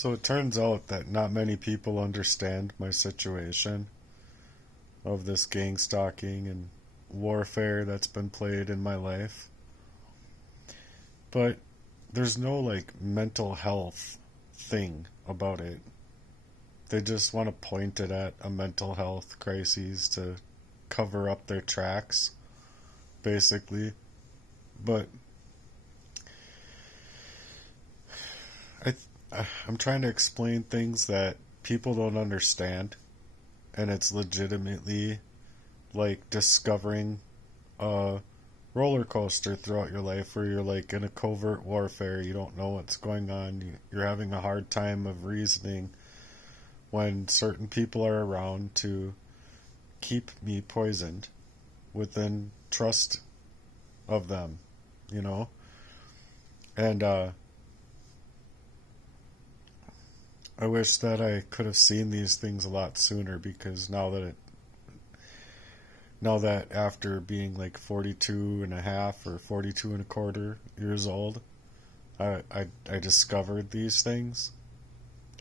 So it turns out that not many people understand my situation of this gang stalking and warfare that's been played in my life. But there's no like mental health thing about it. They just want to point it at a mental health crisis to cover up their tracks, basically. But I, I'm trying to explain things that people don't understand, and it's legitimately like discovering a roller coaster throughout your life where you're like in a covert warfare. You don't know what's going on. You're having a hard time of reasoning when certain people are around to keep me poisoned within trust of them, you know? And I wish that I could have seen these things a lot sooner, because now that after being like 42 and a half or 42 and a quarter years old, I discovered these things,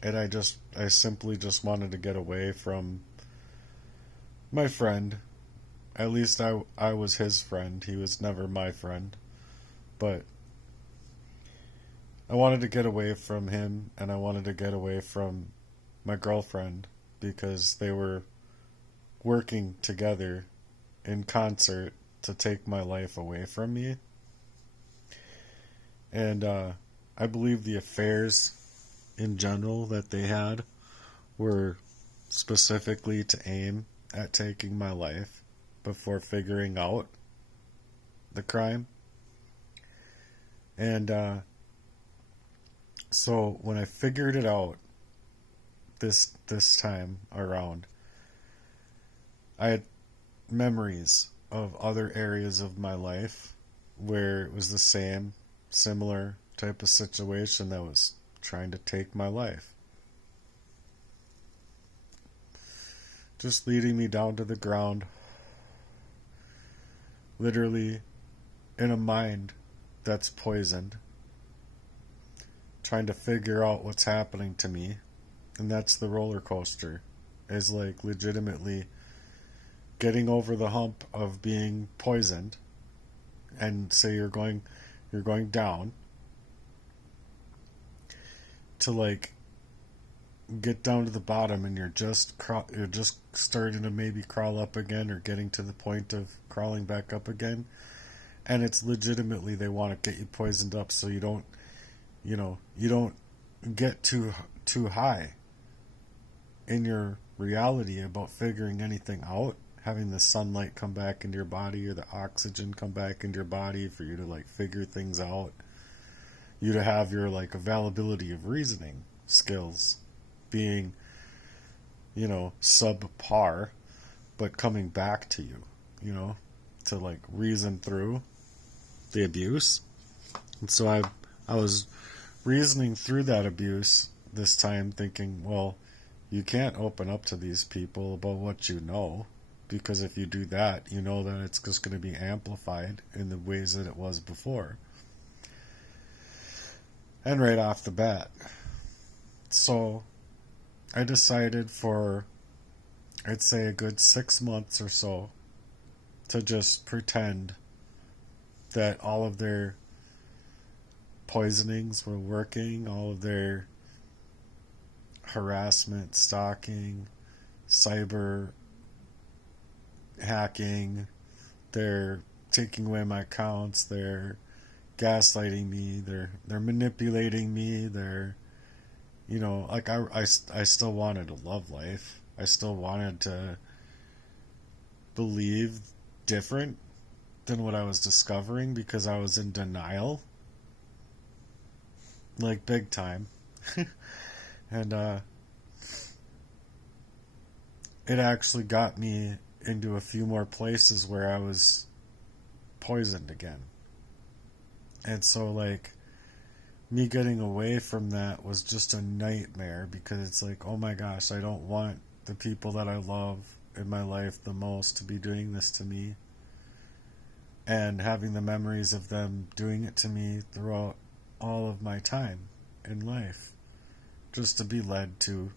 and I simply just wanted to get away from my friend. At least I was his friend. He was never my friend. But I wanted to get away from him, and I wanted to get away from my girlfriend, because they were working together in concert to take my life away from me. And I believe the affairs in general that they had were specifically to aim at taking my life before figuring out the crime. And so when I figured it out this time around, I had memories of other areas of my life where it was the same, similar type of situation that was trying to take my life. Just leading me down to the ground, literally in a mind that's poisoned, trying to figure out what's happening to me. And that's the roller coaster, is like legitimately getting over the hump of being poisoned, and say you're going down, to like get down to the bottom, and you're just starting to maybe crawl up again, or getting to the point of crawling back up again, and it's legitimately they want to get you poisoned up so you don't get too high in your reality about figuring anything out, having the sunlight come back into your body, or the oxygen come back into your body for you to like figure things out, you to have your like availability of reasoning skills being, subpar, but coming back to you, to like reason through the abuse. And so I was reasoning through that abuse this time, thinking, well, you can't open up to these people about what you know, because if you do that, you know that it's just going to be amplified in the ways that it was before. And right off the bat. So I decided for, I'd say, a good 6 months or so to just pretend that all of their poisonings were working, all of their harassment, stalking, cyber hacking, they're taking away my accounts, they're gaslighting me, they're manipulating me, they're, like I still wanted a love life. I still wanted to believe different than what I was discovering, because I was in denial, like big time. And it actually got me into a few more places where I was poisoned again. And so, like, me getting away from that was just a nightmare, because it's like, oh my gosh, I don't want the people that I love in my life the most to be doing this to me, and having the memories of them doing it to me throughout all of my time in life. just to be led to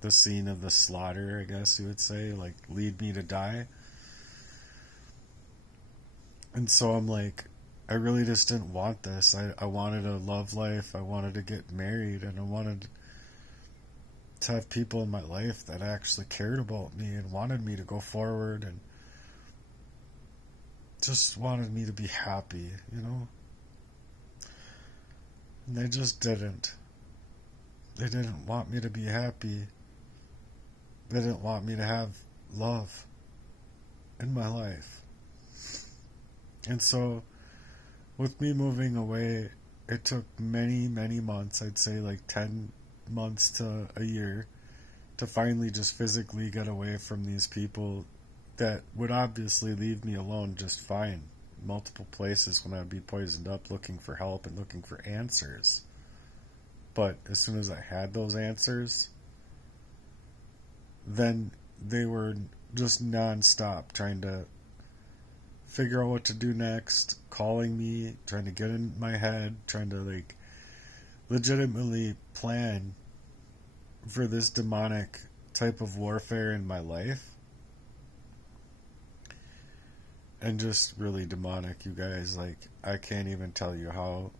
the scene of the slaughter, I guess you would say, like lead me to die. And so I'm like, I really just didn't want this. I wanted a love life, I wanted to get married, and I wanted to have people in my life that actually cared about me and wanted me to go forward and just wanted me to be happy, you know? And they just didn't. They didn't want me to be happy. They didn't want me to have love in my life. And so, with me moving away, it took many, many months, I'd say like 10 months to a year, to finally just physically get away from these people that would obviously leave me alone just fine. Multiple places when I'd be poisoned up looking for help and looking for answers. But as soon as I had those answers, then they were just non-stop trying to figure out what to do next, calling me, trying to get in my head, trying to like legitimately plan for this demonic type of warfare in my life. And just really demonic, you guys. Like, I can't even tell you how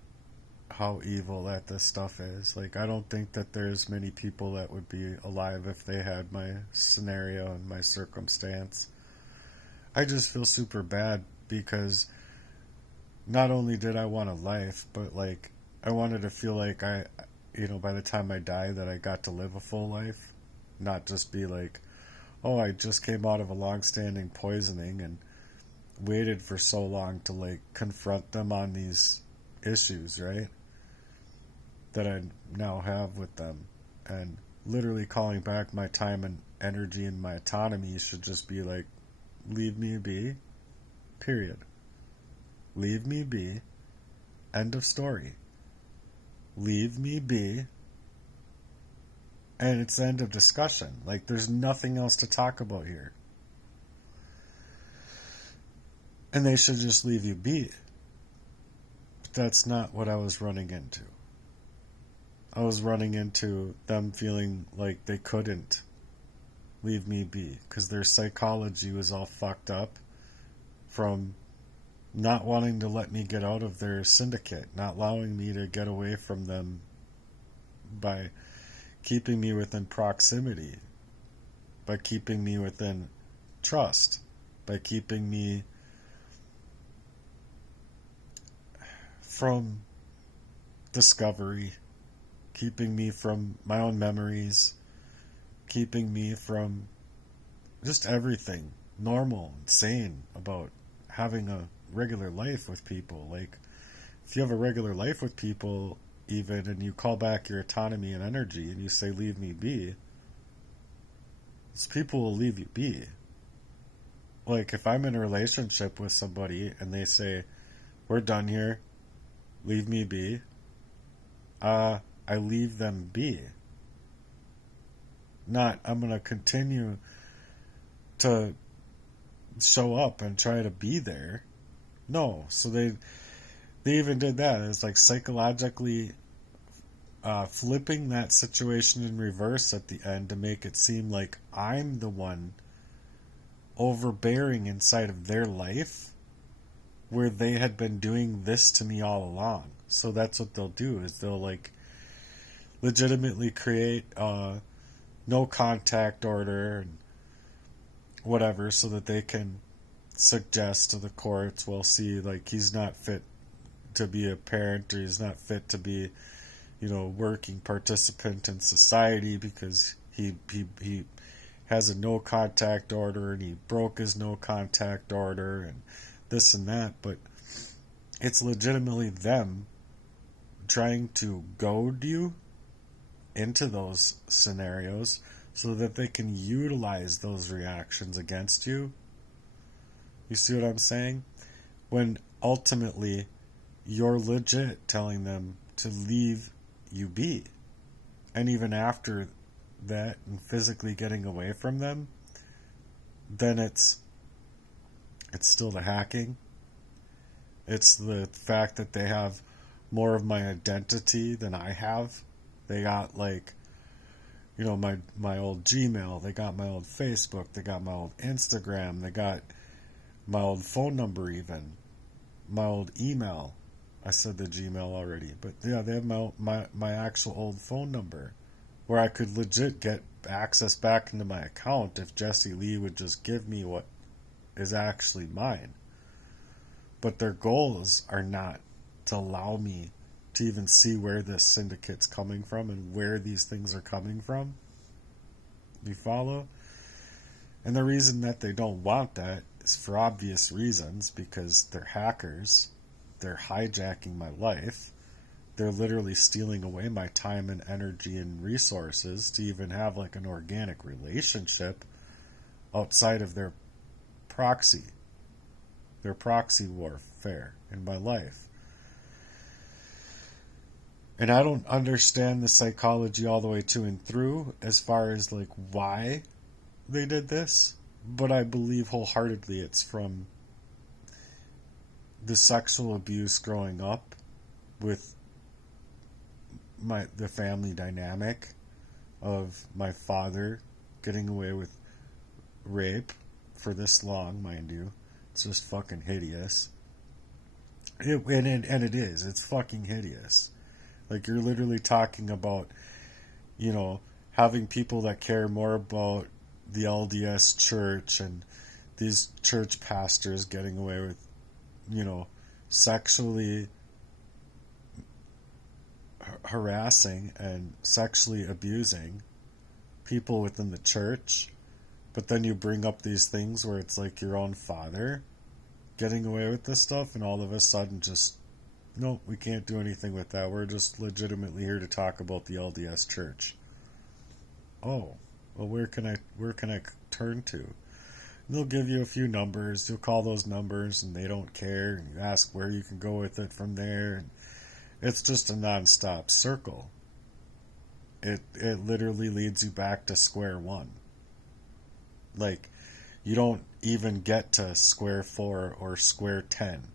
evil that this stuff is. Like, I don't think that there's many people that would be alive if they had my scenario and my circumstance. I just feel super bad because not only did I want a life, but like I wanted to feel like by the time I die, that I got to live a full life, not just be like, oh, I just came out of a long-standing poisoning and waited for so long to like confront them on these issues, right? That I now have with them, and literally calling back my time and energy and my autonomy should just be like, leave me be, period. Leave me be, end of story. Leave me be, and it's the end of discussion. Like, there's nothing else to talk about here. And they should just leave you be. But that's not what I was running into. I was running into them feeling like they couldn't leave me be because their psychology was all fucked up from not wanting to let me get out of their syndicate, not allowing me to get away from them by keeping me within proximity, by keeping me within trust, by keeping me from discovery, keeping me from my own memories, keeping me from just everything normal and sane about having a regular life with people. Like, if you have a regular life with people, even, and you call back your autonomy and energy and you say, leave me be, those people will leave you be. Like, if I'm in a relationship with somebody and they say, we're done here, leave me be, I leave them be. Not, I'm going to continue to show up and try to be there. No. So they even did that. It's like psychologically flipping that situation in reverse at the end to make it seem like I'm the one overbearing inside of their life, where they had been doing this to me all along. So that's what they'll do, is they'll like legitimately create a no contact order and whatever, so that they can suggest to the courts, well, see, like, he's not fit to be a parent, or he's not fit to be, working participant in society because he has a no contact order and he broke his no contact order and this and that. But it's legitimately them trying to goad you into those scenarios so that they can utilize those reactions against you. You see what I'm saying? When ultimately you're legit telling them to leave you be. And even after that and physically getting away from them, then it's still the hacking. It's the fact that they have more of my identity than I have. They got like, my old Gmail, they got my old Facebook, they got my old Instagram, they got my old phone number, even my old email. I said the Gmail already, but yeah, they have my actual old phone number, where I could legit get access back into my account if Jesse Lee would just give me what is actually mine. But their goals are not to allow me to even see where this syndicate's coming from and where these things are coming from. You follow? And the reason that they don't want that is for obvious reasons, because they're hackers. They're hijacking my life. They're literally stealing away my time and energy and resources to even have like an organic relationship outside of proxy, their proxy warfare in my life. And I don't understand the psychology all the way to and through as far as like why they did this, but I believe wholeheartedly it's from the sexual abuse growing up with the family dynamic of my father getting away with rape for this long, mind you. It's just fucking hideous. And it is. It's fucking hideous. Like, you're literally talking about, having people that care more about the LDS church and these church pastors getting away with, sexually harassing and sexually abusing people within the church. But then you bring up these things where it's like your own father getting away with this stuff, and all of a sudden just, nope, we can't do anything with that. We're just legitimately here to talk about the LDS church. Oh, well, where can I turn to? And they'll give you a few numbers. You'll call those numbers, and they don't care. And you ask where you can go with it from there. And it's just a non-stop circle. It literally leads you back to square one. Like, you don't even get to square 4 or square 10,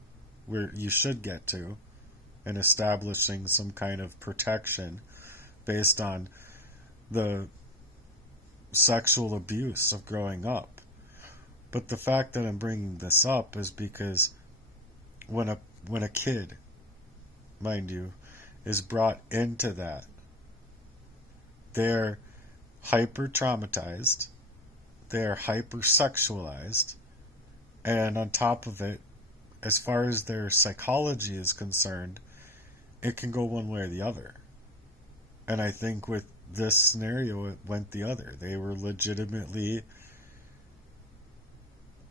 where you should get to, and establishing some kind of protection based on the sexual abuse of growing up. But the fact that I'm bringing this up is because when a kid, mind you, is brought into that, they're hyper traumatized, they're hyper sexualized, and on top of it, as far as their psychology is concerned, it can go one way or the other. And I think with this scenario, it went the other. They were legitimately,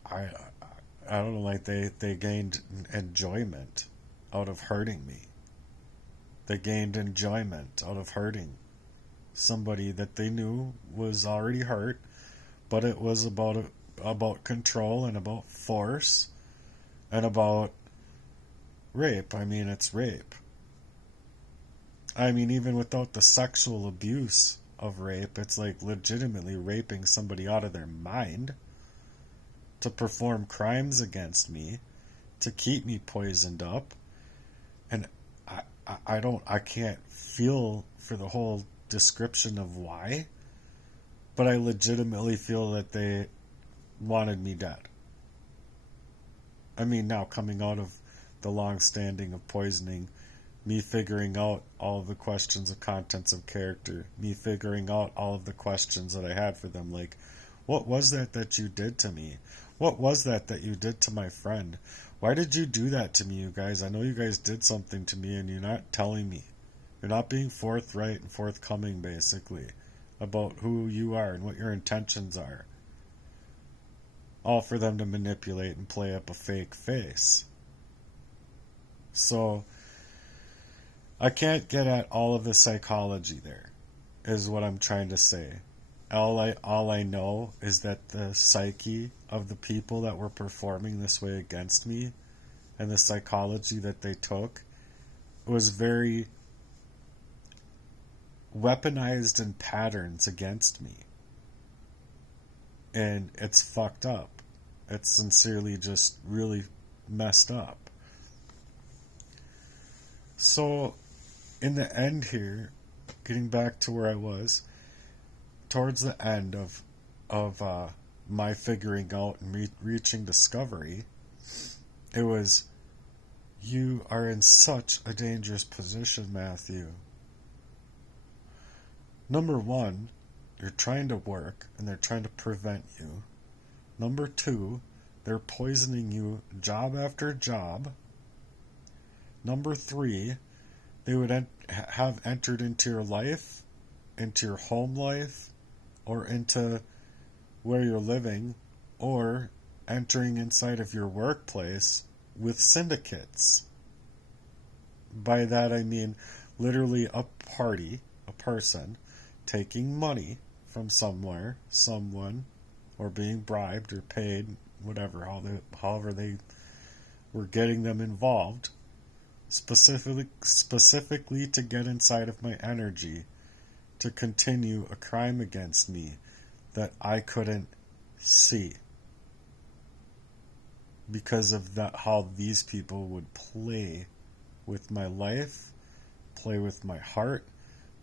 I don't know, like they gained enjoyment out of hurting me. They gained enjoyment out of hurting somebody that they knew was already hurt, but it was about control and about force and about rape. I mean, it's rape. I mean, even without the sexual abuse of rape, it's like legitimately raping somebody out of their mind to perform crimes against me, to keep me poisoned up. And I can't feel for the whole description of why, but I legitimately feel that they wanted me dead. I mean, now coming out of the long standing of poisoning, me figuring out all of the questions of contents of character, me figuring out all of the questions that I had for them, like, what was that you did to me? What was that you did to my friend? Why did you do that to me, you guys? I know you guys did something to me and you're not telling me. You're not being forthright and forthcoming, basically, about who you are and what your intentions are. All for them to manipulate and play up a fake face. So, I can't get at all of the psychology there, is what I'm trying to say. All I know is that the psyche of the people that were performing this way against me and the psychology that they took was very weaponized in patterns against me. And it's fucked up. It's sincerely just really messed up. So, in the end here, getting back to where I was, towards the end of my figuring out and reaching discovery, it was, you are in such a dangerous position, Matthew. Number one, you're trying to work and they're trying to prevent you. Number two, they're poisoning you job after job. Number three, they would have entered into your life, into your home life, or into where you're living, or entering inside of your workplace with syndicates. By that I mean literally a party, a person, taking money from somewhere, someone, or being bribed or paid, whatever, however they were getting them involved, specifically to get inside of my energy, to continue a crime against me that I couldn't see, because of that, how these people would play with my life, play with my heart,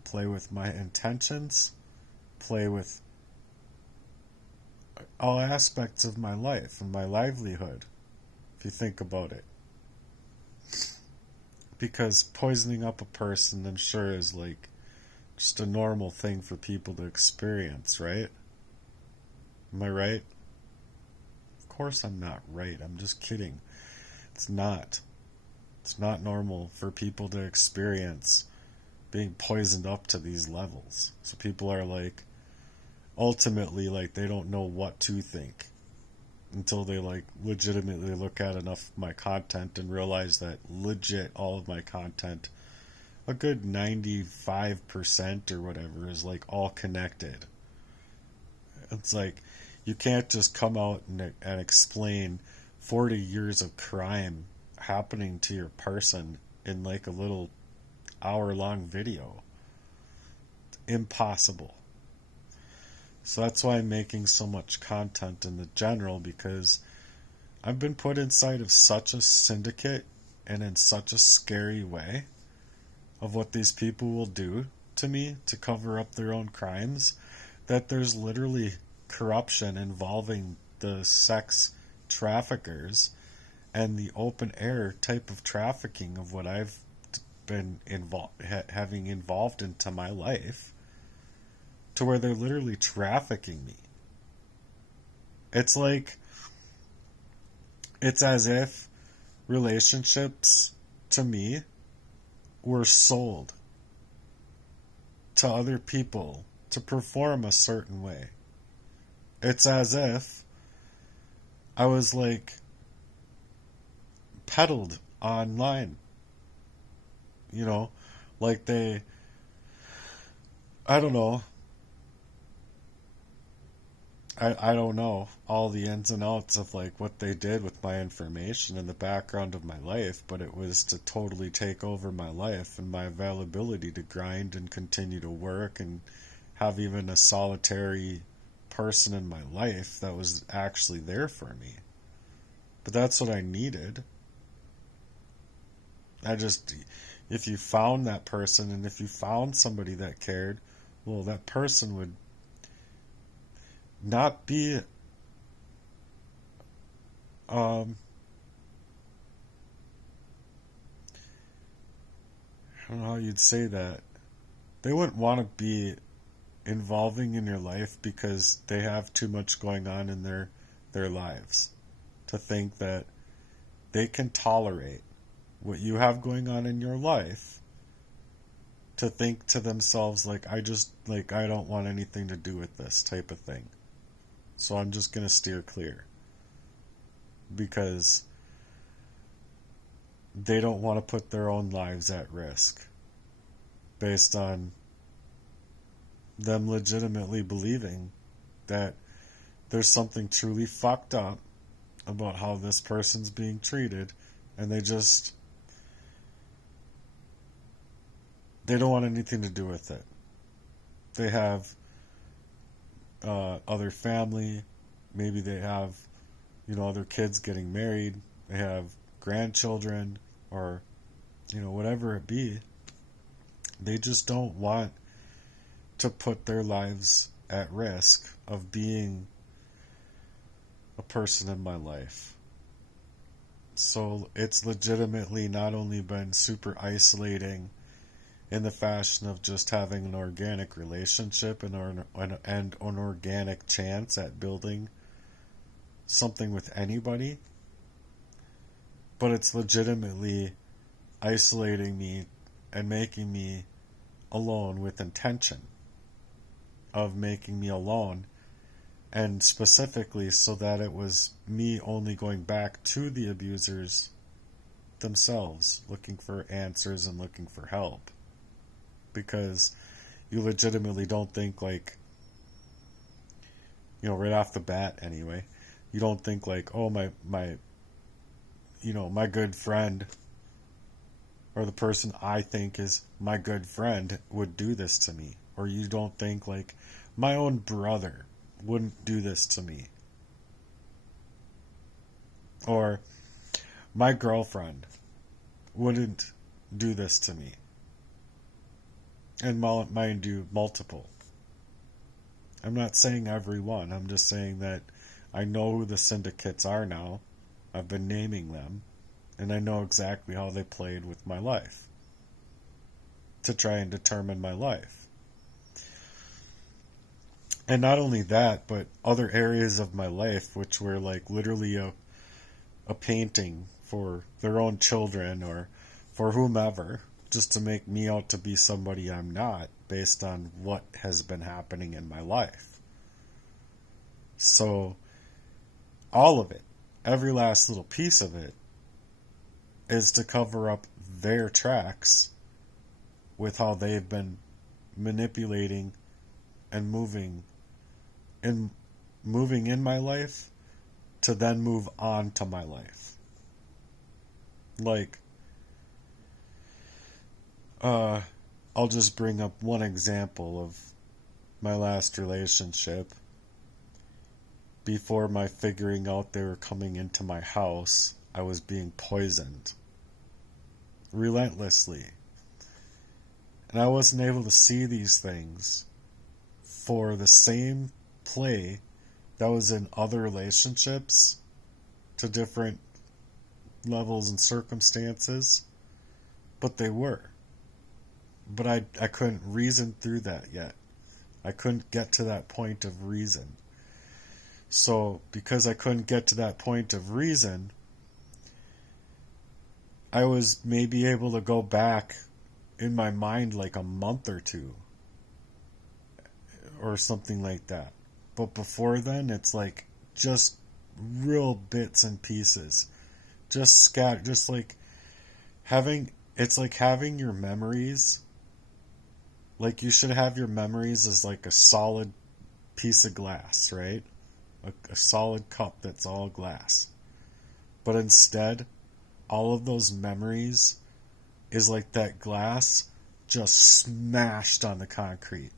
play with my intentions, play with all aspects of my life and my livelihood, if you think about it. Because poisoning up a person, I'm sure, is like just a normal thing for people to experience, right? Am I right? Of course I'm not right. I'm just kidding. It's not. It's not normal for people to experience being poisoned up to these levels. So people are like, ultimately, like, they don't know what to think until they like legitimately look at enough of my content and realize that legit all of my content, a good 95% or whatever, is like all connected. It's like you can't just come out and explain 40 years of crime happening to your person in like a little hour-long video. It's impossible. So that's why I'm making so much content in the general, because I've been put inside of such a syndicate and in such a scary way of what these people will do to me to cover up their own crimes, that there's literally corruption involving the sex traffickers and the open air type of trafficking of what I've been having involved into my life, to where they're literally trafficking me. It's like, it's as if relationships to me were sold to other people to perform a certain way. It's as if I was like peddled online. You know, like I don't know. I don't know all the ins and outs of like what they did with my information and the background of my life, but it was to totally take over my life and my availability to grind and continue to work and have even a solitary person in my life that was actually there for me. But that's what I needed. If you found that person and if you found somebody that cared, well, that person would not be I don't know how you'd say that. They wouldn't want to be involving in your life because they have too much going on in their lives to think that they can tolerate what you have going on in your life, to think to themselves like, I don't want anything to do with this type of thing. So I'm just going to steer clear, because they don't want to put their own lives at risk based on them legitimately believing that there's something truly fucked up about how this person's being treated, and they don't want anything to do with it. They have other family, maybe they have, other kids getting married, they have grandchildren, or whatever it be. They just don't want to put their lives at risk of being a person in my life. So it's legitimately not only been super isolating in the fashion of just having an organic relationship and an organic chance at building something with anybody, but it's legitimately isolating me and making me alone with intention of making me alone, and specifically so that it was me only going back to the abusers themselves looking for answers and looking for help, because you legitimately don't think like, right off the bat anyway, you don't think like, oh, my good friend, or the person I think is my good friend, would do this to me. Or you don't think like, my own brother wouldn't do this to me. Or my girlfriend wouldn't do this to me. And mind you, multiple. I'm not saying everyone. I'm just saying that I know who the syndicates are now. I've been naming them. And I know exactly how they played with my life to try and determine my life. And not only that, but other areas of my life, which were like literally a painting for their own children or for whomever, just to make me out to be somebody I'm not based on what has been happening in my life. So all of it, every last little piece of it, is to cover up their tracks with how they've been manipulating and moving in my life to then move on to my life. Like, I'll just bring up one example of my last relationship. Before my figuring out they were coming into my house, I was being poisoned relentlessly. And I wasn't able to see these things for the same play that was in other relationships to different levels and circumstances, but they were. But I couldn't reason through that yet. I couldn't get to that point of reason. So, because I couldn't get to that point of reason, I was maybe able to go back in my mind like a month or two or something like that. But before then, it's like just real bits and pieces. Just scatter, just like it's like having your memories. Like you should have your memories as like a solid piece of glass, right? A solid cup that's all glass. But instead, all of those memories is like that glass just smashed on the concrete.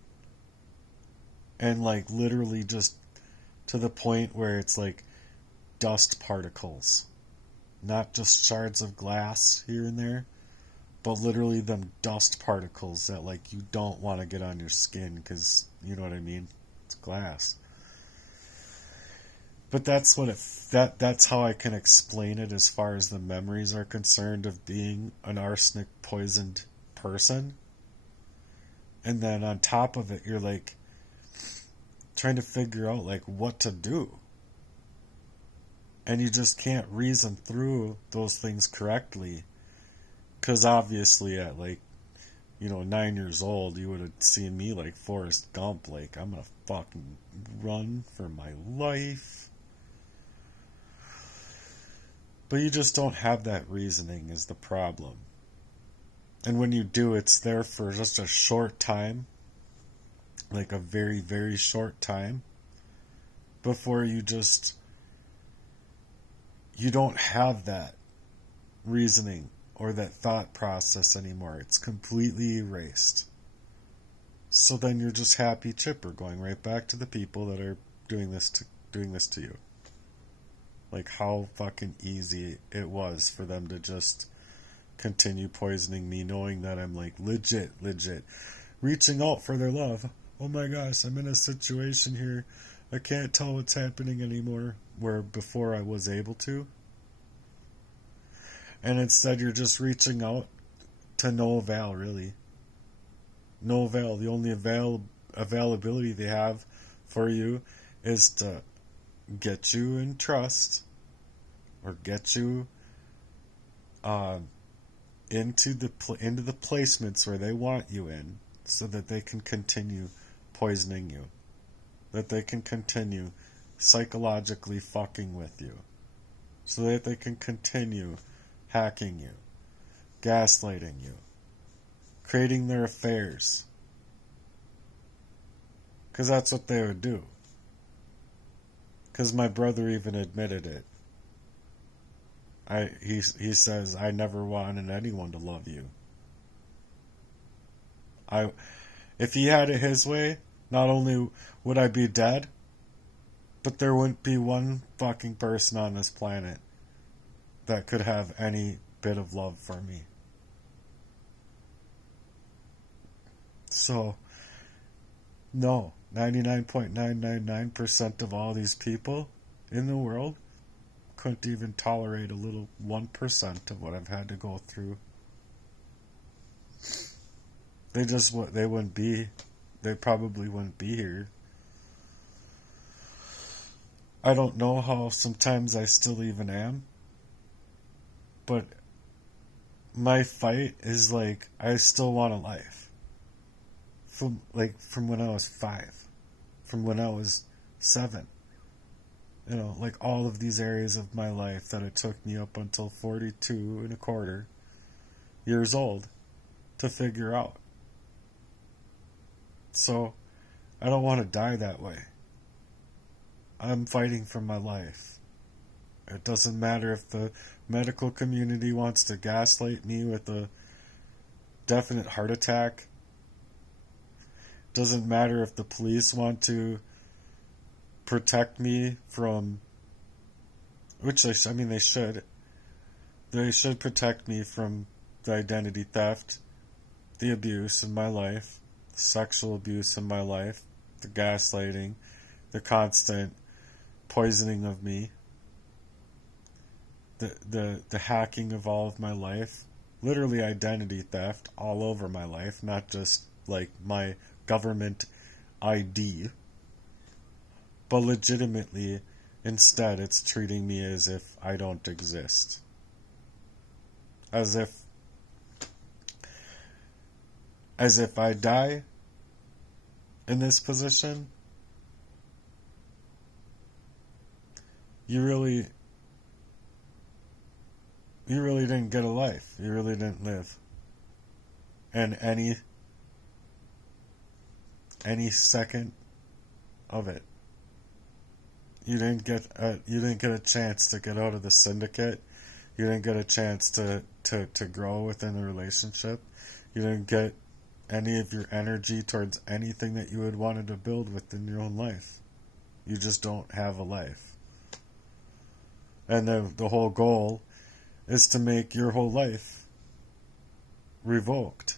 And like literally just to the point where it's like dust particles. Not just shards of glass here and there, but literally them dust particles that like you don't want to get on your skin because, you know what I mean? It's glass. But that's that's how I can explain it as far as the memories are concerned of being an arsenic poisoned person. And then on top of it, you're like trying to figure out like what to do. And you just can't reason through those things correctly. Because obviously at like, 9 years old, you would have seen me like Forrest Gump, like I'm gonna fucking run for my life. But you just don't have that reasoning is the problem. And when you do, it's there for just a short time, like a very, very short time, before you don't have that reasoning or that thought process anymore. It's completely erased. So then you're just happy chipper going right back to the people that are doing this to you. Like how fucking easy it was for them to just continue poisoning me, knowing that I'm like legit reaching out for their love. Oh my gosh, I'm in a situation here. I can't tell what's happening anymore, where before I was able to. And instead, you're just reaching out to no avail, really. No avail. The only availability they have for you is to get you in trust, or get you into the placements where they want you in, so that they can continue poisoning you, that they can continue psychologically fucking with you, so that they can continue hacking you, gaslighting you, creating their affairs. Because that's what they would do. Because my brother even admitted it. He says, I never wanted anyone to love you. If he had it his way, not only would I be dead, but there wouldn't be one fucking person on this planet that could have any bit of love for me. So, no, 99.999% of all these people in the world couldn't even tolerate a little 1% of what I've had to go through. They probably wouldn't be here. I don't know how sometimes I still even am, but my fight is like, I still want a life. From when I was 5, from when I was 7. Like all of these areas of my life that it took me up until 42 and a quarter years old to figure out. So, I don't want to die that way. I'm fighting for my life. It doesn't matter if the medical community wants to gaslight me with a definite heart attack. It doesn't matter if the police want to protect me from, which they should. They should protect me from the identity theft, the abuse in my life, the sexual abuse in my life, the gaslighting, the constant poisoning of me, the hacking of all of my life, literally identity theft all over my life, not just like my government ID, but legitimately, instead it's treating me as if I don't exist. As if I die in this position, you really didn't get a life. You really didn't live. And any second of it. You didn't get a chance to get out of the syndicate. You didn't get a chance to grow within the relationship. You didn't get any of your energy towards anything that you had wanted to build within your own life. You just don't have a life. And the whole goal is to make your whole life revoked.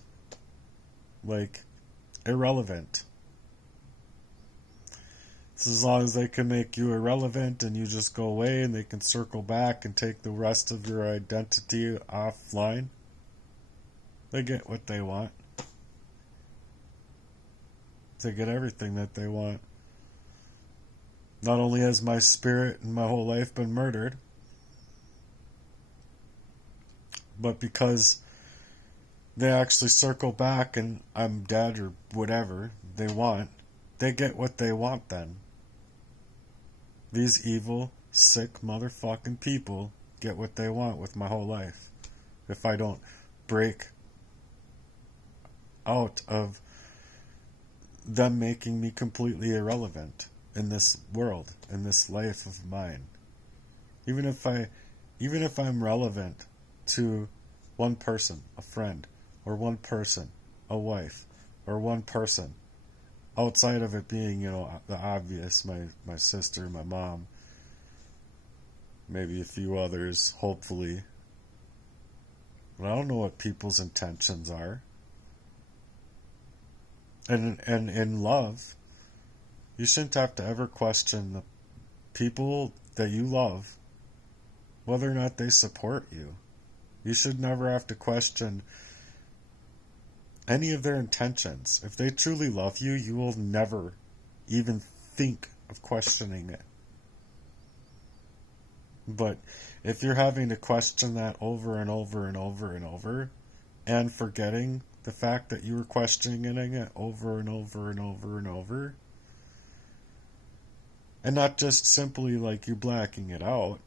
Like, irrelevant. So as long as they can make you irrelevant and you just go away, and they can circle back and take the rest of your identity offline, they get what they want. They get everything that they want. Not only has my spirit and my whole life been murdered, but because they actually circle back and I'm dead or whatever they want, they get what they want then. These evil, sick motherfucking people get what they want with my whole life. If I don't break out of them making me completely irrelevant in this world, in this life of mine. Even if I'm relevant to one person, a friend, or one person, a wife, or one person, outside of it being, the obvious, my sister, my mom, maybe a few others, hopefully. But I don't know what people's intentions are. And in love, you shouldn't have to ever question the people that you love, whether or not they support you. You should never have to question any of their intentions. If they truly love you, you will never even think of questioning it. But if you're having to question that over and over and over and over, and forgetting the fact that you were questioning it over and over and over and over, and not just simply like you blacking it out,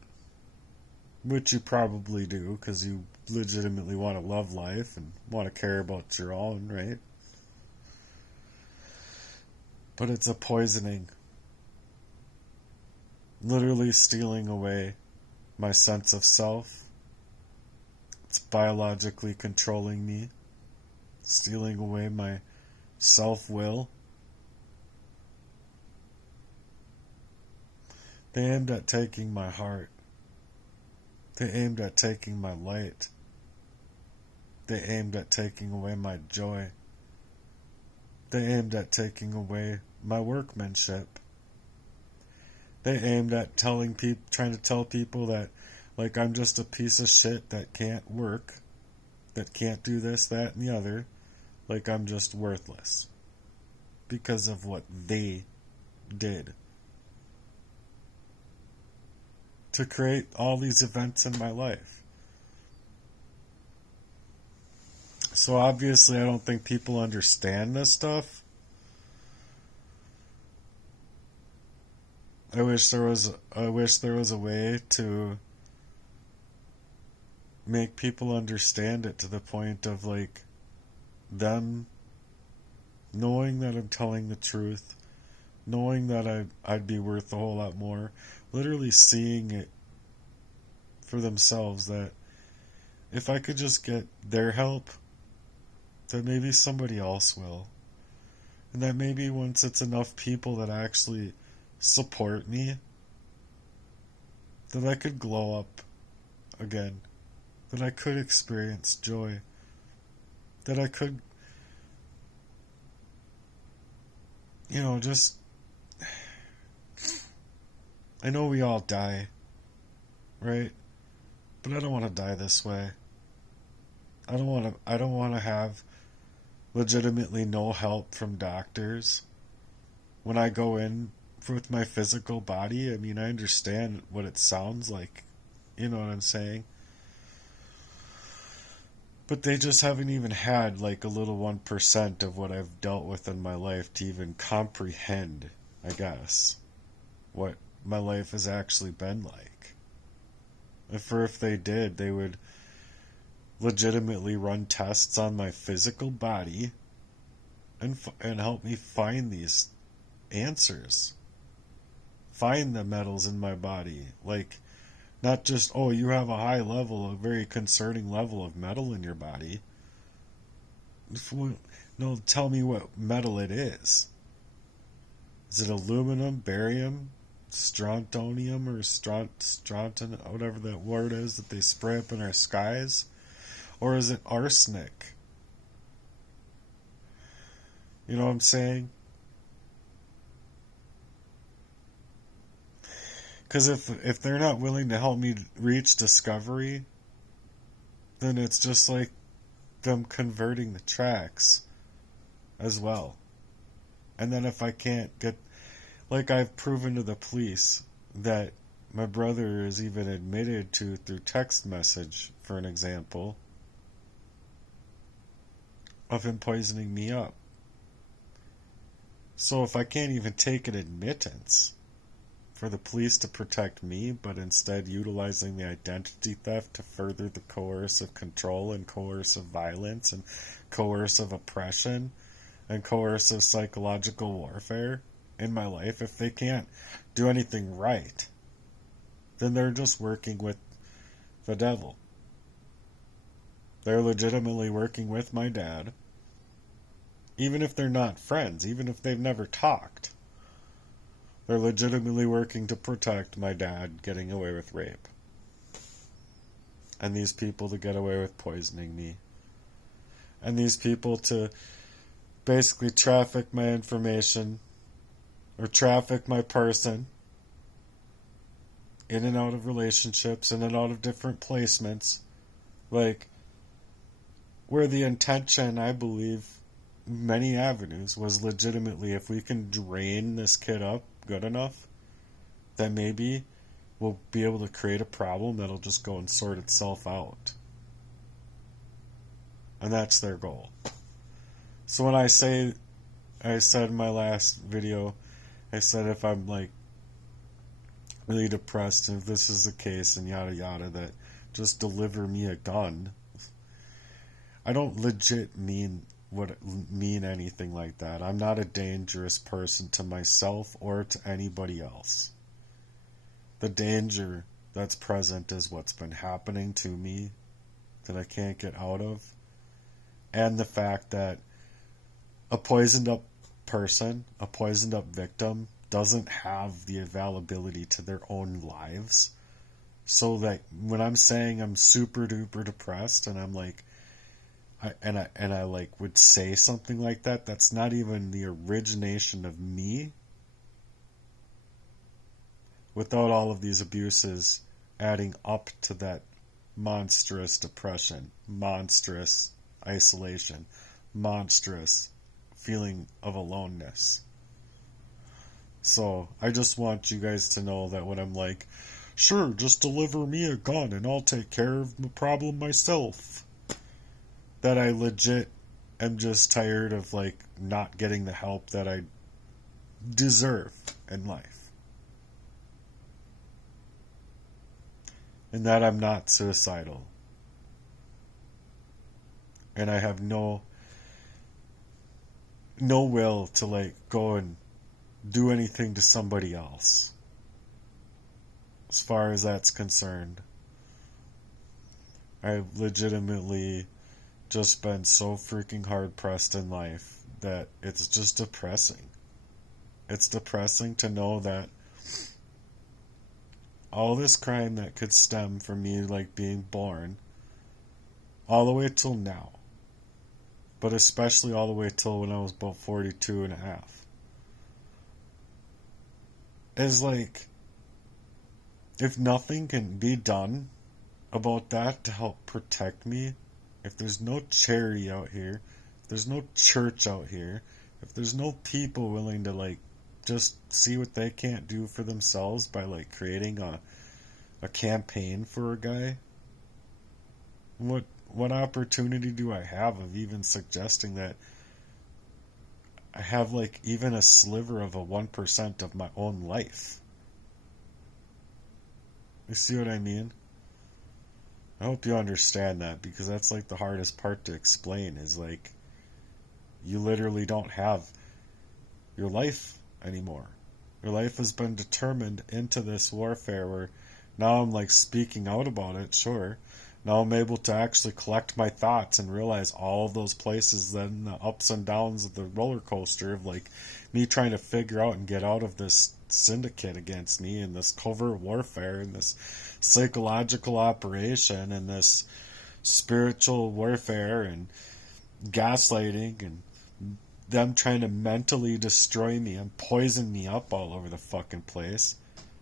which you probably do because you legitimately want to love life and want to care about your own, right? But it's a poisoning, literally stealing away my sense of self. It's biologically controlling me, stealing away my self-will. They aimed at taking my heart. They aimed at taking my light. They aimed at taking away my joy. They aimed at taking away my workmanship. They aimed at trying to tell people that, like, I'm just a piece of shit that can't work, that can't do this, that, and the other, like I'm just worthless because of what they did to create all these events in my life. So obviously I don't think people understand this stuff. I wish there was a way to make people understand it to the point of like them knowing that I'm telling the truth, knowing that I'd be worth a whole lot more, literally seeing it for themselves, that if I could just get their help, that maybe somebody else will. And that maybe once it's enough people that actually support me, that I could glow up again, that I could experience joy, that I could, just, I know we all die, right? But I don't want to die this way. I don't want to have legitimately no help from doctors when I go in with my physical body. I mean, I understand what it sounds like. You know what I'm saying? But they just haven't even had like a little 1% of what I've dealt with in my life to even comprehend, I guess, what my life has actually been like. If they did, they would legitimately run tests on my physical body and help me find these answers. Find the metals in my body. Like, not just, oh, you have a high level, a very concerning level of metal in your body. No, tell me what metal it is. Is it aluminum, barium, strontium, or strontium, whatever that word is that they spray up in our skies? Or is it arsenic? You know what I'm saying? Because if they're not willing to help me reach discovery, then it's just like them converting the tracks as well. And then if I can't get, like I've proven to the police that my brother is even admitted to through text message, for an example, of him poisoning me up. So if I can't even take an admittance for the police to protect me, but instead utilizing the identity theft to further the coercive control and coercive violence and coercive oppression and coercive psychological warfare in my life, if they can't do anything right, then they're just working with the devil. They're legitimately working with my dad, even if they're not friends, even if they've never talked. They're legitimately working to protect my dad getting away with rape. and these people to get away with poisoning me, and these people to basically traffic my information or traffic my person in and out of relationships, in and out of different placements, like where the intention, I believe, many avenues was legitimately if we can drain this kid up good enough, then maybe we'll be able to create a problem that'll just go and sort itself out. And that's their goal. So when I said in my last video, I said if I'm like really depressed and if this is the case and yada yada, that just deliver me a gun. I don't legit mean anything like that. I'm not a dangerous person to myself or to anybody else. The danger that's present is what's been happening to me that I can't get out of, and the fact that a poisoned up person, a poisoned up victim, doesn't have the availability to their own lives. So that when I'm saying I'm super duper depressed and I'm like, I like would say something like that, that's not even the origination of me. Without all of these abuses adding up to that monstrous depression, monstrous isolation, monstrous feeling of aloneness. So I just want you guys to know that when I'm like, sure, just deliver me a gun and I'll take care of the problem myself, that I legit am just tired of like not getting the help that I deserve in life. And that I'm not suicidal. And I have no will to like go and do anything to somebody else. As far as that's concerned. I've legitimately just been so freaking hard pressed in life that it's just depressing. It's depressing to know that all this crime that could stem from me like being born all the way till now, but especially all the way till when I was about 42 and a half, is like, if nothing can be done about that to help protect me, if there's no charity out here, if there's no church out here, if there's no people willing to like just see what they can't do for themselves by like creating a campaign for a guy, what opportunity do I have of even suggesting that I have like even a sliver of a 1% of my own life? You see what I mean? I hope you understand that, because that's like the hardest part to explain, is like you literally don't have your life anymore. Your life has been determined into this warfare where now I'm like speaking out about it, sure. Now I'm able to actually collect my thoughts and realize all of those places, then the ups and downs of the roller coaster of like me trying to figure out and get out of this syndicate against me and this covert warfare and this psychological operation and this spiritual warfare and gaslighting and them trying to mentally destroy me and poison me up all over the fucking place.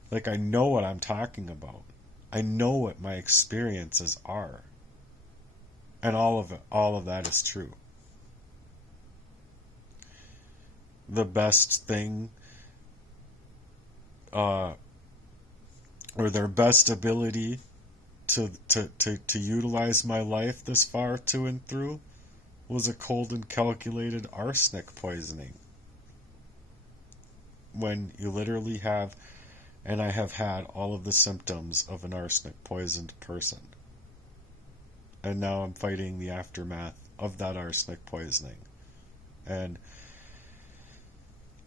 Like, I know what I'm talking about. I know what my experiences are. And all of that is true. The best thing, or their best ability to utilize my life this far to and through was a cold and calculated arsenic poisoning. When you literally have, and I have had all of the symptoms of an arsenic poisoned person. And now I'm fighting the aftermath of that arsenic poisoning. And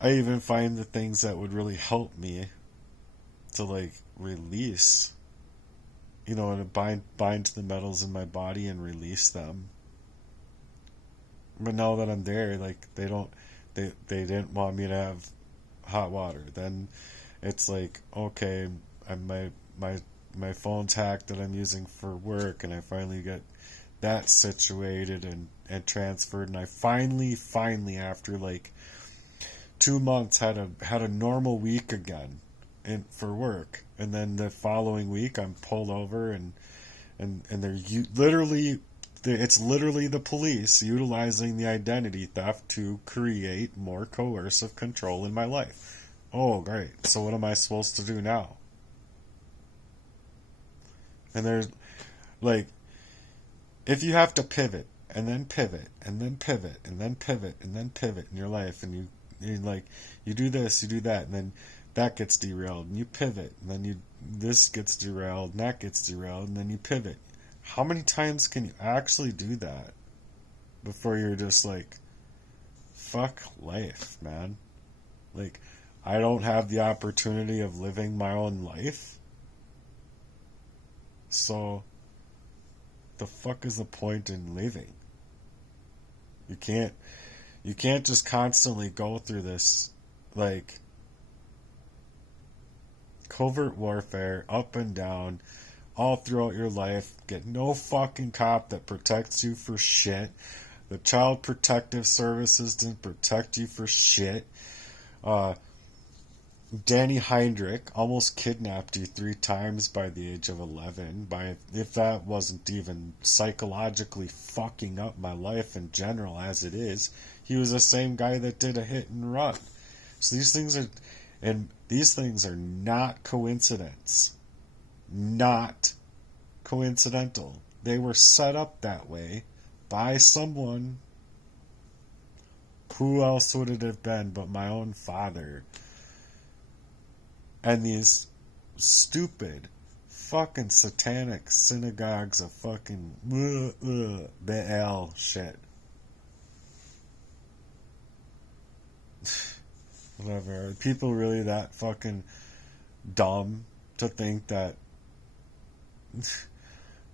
I even find the things that would really help me to like release, and bind to the metals in my body and release them. But now that I'm there, like they didn't want me to have hot water. Then it's like, okay, my my phone's hacked that I'm using for work, and I finally get that situated and transferred, and I finally after like 2 months had a normal week again for work. And then the following week I'm pulled over, and it's literally the police utilizing the identity theft to create more coercive control in my life. Oh, great. So what am I supposed to do now? And there's like, if you have to pivot and then pivot and then pivot and then pivot and then pivot in your life, and you do this, you do that, and then that gets derailed, and you pivot, and then this gets derailed, and that gets derailed, and then you pivot. How many times can you actually do that before you're just like, fuck life, man? Like, I don't have the opportunity of living my own life. So, the fuck is the point in living? You can't just constantly go through this, like, covert warfare up and down all throughout your life, get no fucking cop that protects you for shit. The Child Protective Services didn't protect you for shit. Danny Heinrich almost kidnapped you 3 times by the age of 11. If that wasn't even psychologically fucking up my life in general as it is, he was the same guy that did a hit and run. So these things are not coincidence. Not coincidental. They were set up that way by someone. Who else would it have been but my own father? And these stupid fucking satanic synagogues of fucking Baal shit. Whatever. Are people really that fucking dumb to think that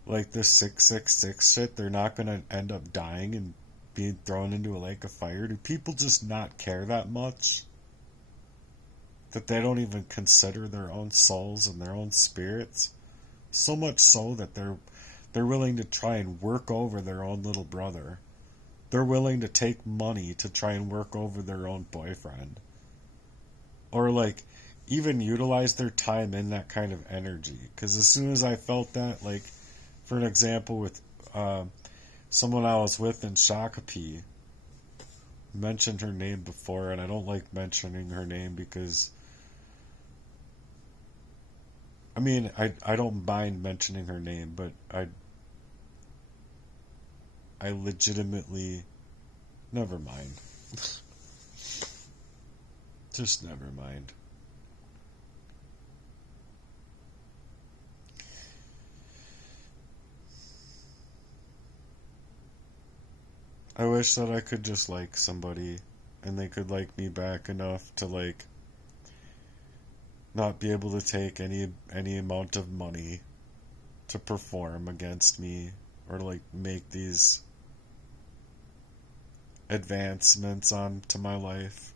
like the 666 shit, they're not gonna end up dying and being thrown into a lake of fire? Do people just not care that much? That they don't even consider their own souls and their own spirits? So much so that they're willing to try and work over their own little brother. They're willing to take money to try and work over their own boyfriend. Or like even utilize their time in that kind of energy. Because as soon as I felt that, like for an example with someone I was with in Shakopee, mentioned her name before, and I don't like mentioning her name because I mean, I don't mind mentioning her name, but I legitimately, never mind. Just never mind. I wish that I could just like somebody and they could like me back enough to like not be able to take any amount of money to perform against me or like make these advancements on to my life,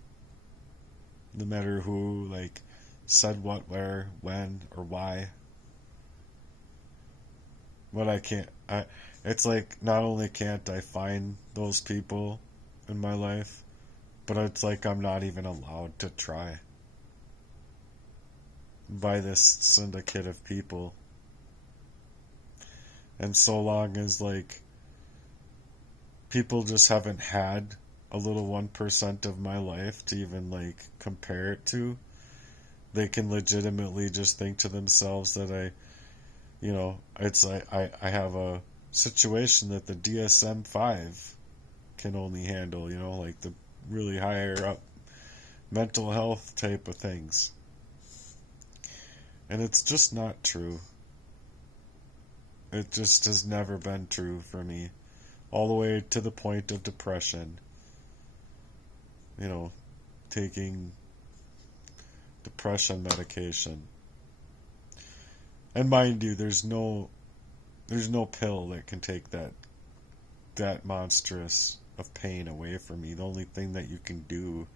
no matter who like said what, where, when, or why. But I can't. It's like not only can't I find those people in my life, but it's like I'm not even allowed to try by this syndicate of people. And so long as like people just haven't had a little 1% of my life to even like compare it to, they can legitimately just think to themselves that it's like I have a situation that the DSM-5 can only handle, like the really higher up mental health type of things. And it's just not true. It just has never been true for me. All the way to the point of depression. Taking depression medication. And mind you, there's no pill that can take that monstrous of pain away from me. The only thing that you can do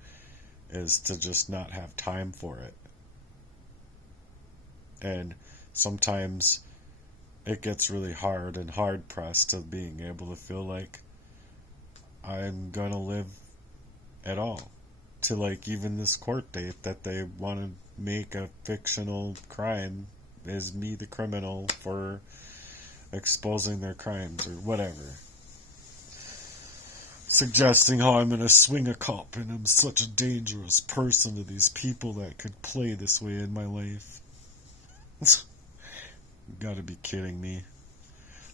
is to just not have time for it. And sometimes it gets really hard and hard pressed to being able to feel like I'm gonna live at all. To like even this court date that they want to make a fictional crime is me the criminal for exposing their crimes or whatever. Suggesting how I'm gonna swing a cop and I'm such a dangerous person to these people that could play this way in my life. You gotta be kidding me.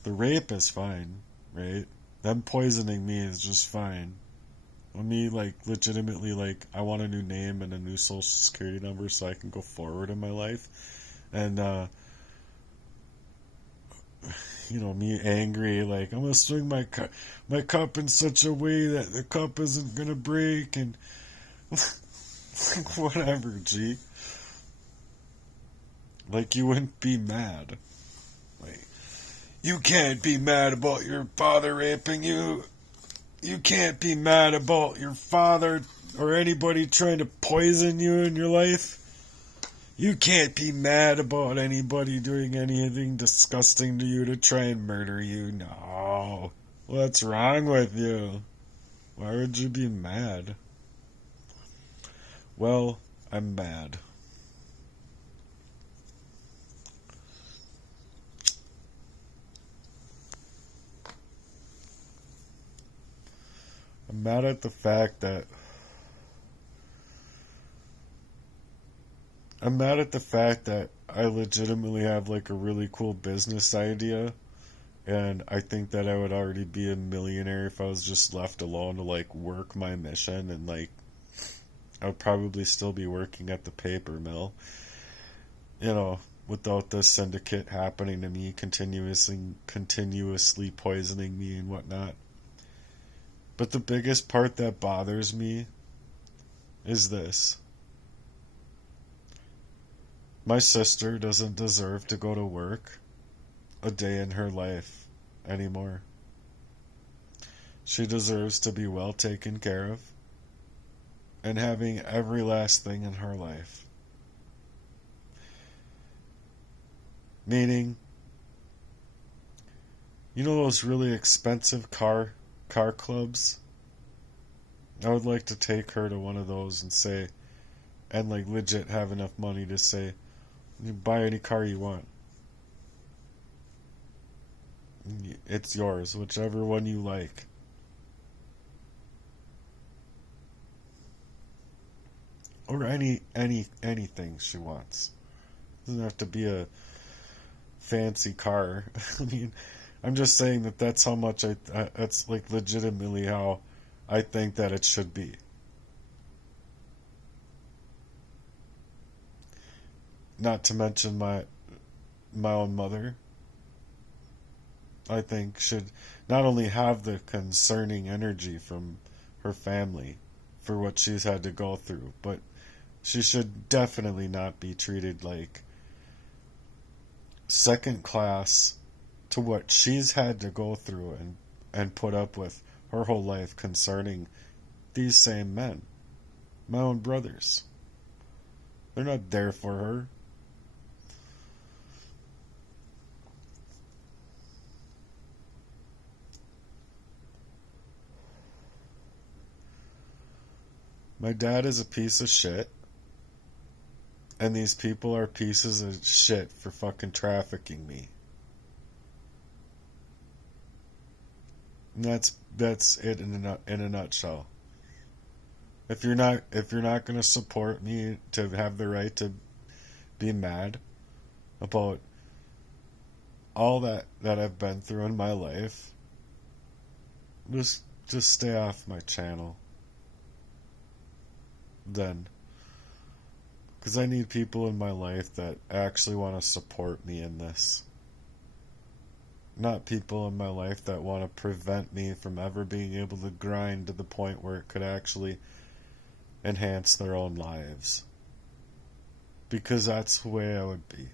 The rape is fine, right? Them poisoning me is just fine. Me, like, legitimately, like, I want a new name and a new social security number so I can go forward in my life. And, me angry, like, I'm gonna swing my cup in such a way that the cup isn't gonna break, and, like, whatever, G. Like, you wouldn't be mad. Like, you can't be mad about your father raping you. You can't be mad about your father or anybody trying to poison you in your life. You can't be mad about anybody doing anything disgusting to you to try and murder you. No. What's wrong with you? Why would you be mad? Well, I'm mad. I'm mad at the fact that I legitimately have like a really cool business idea, and I think that I would already be a millionaire if I was just left alone to like work my mission, and like I would probably still be working at the paper mill, without the syndicate happening to me, continuously poisoning me and whatnot. But the biggest part that bothers me is this. My sister doesn't deserve to go to work a day in her life anymore. She deserves to be well taken care of and having every last thing in her life. Meaning, those really expensive car clubs? I would like to take her to one of those and say, and like legit have enough money to say, you buy any car you want. It's yours, whichever one you like. Or anything she wants. It doesn't have to be a fancy car. I mean, I'm just saying that that's how much that's like legitimately how I think that it should be. Not to mention my own mother, I think should not only have the concerning energy from her family for what she's had to go through, but she should definitely not be treated like second class to what she's had to go through and put up with her whole life concerning these same men, my own brothers. They're not there for her. My dad is a piece of shit, and these people are pieces of shit for fucking trafficking me. And that's it in a nutshell. If you're not going to support me to have the right to be mad about all that I've been through in my life, just stay off my channel. Then, because I need people in my life that actually want to support me in this. Not people in my life that want to prevent me from ever being able to grind to the point where it could actually enhance their own lives. Because that's the way I would be.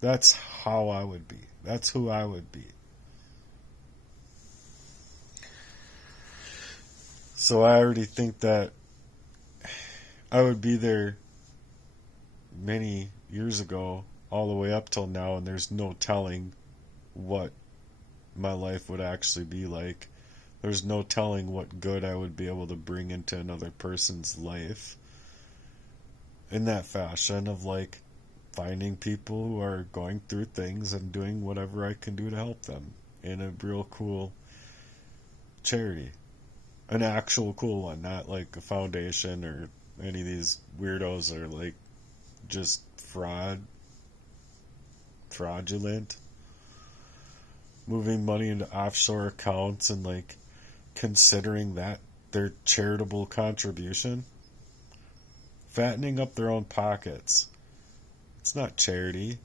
That's how I would be. That's who I would be. So I already think that I would be there many years ago all the way up till now, and there's no telling what my life would actually be like. There's no telling what good I would be able to bring into another person's life in that fashion of like finding people who are going through things and doing whatever I can do to help them in a real cool charity. An actual cool one, not like a foundation or any of these weirdos that are like just fraudulent, moving money into offshore accounts and like considering that their charitable contribution, fattening up their own pockets. It's not charity.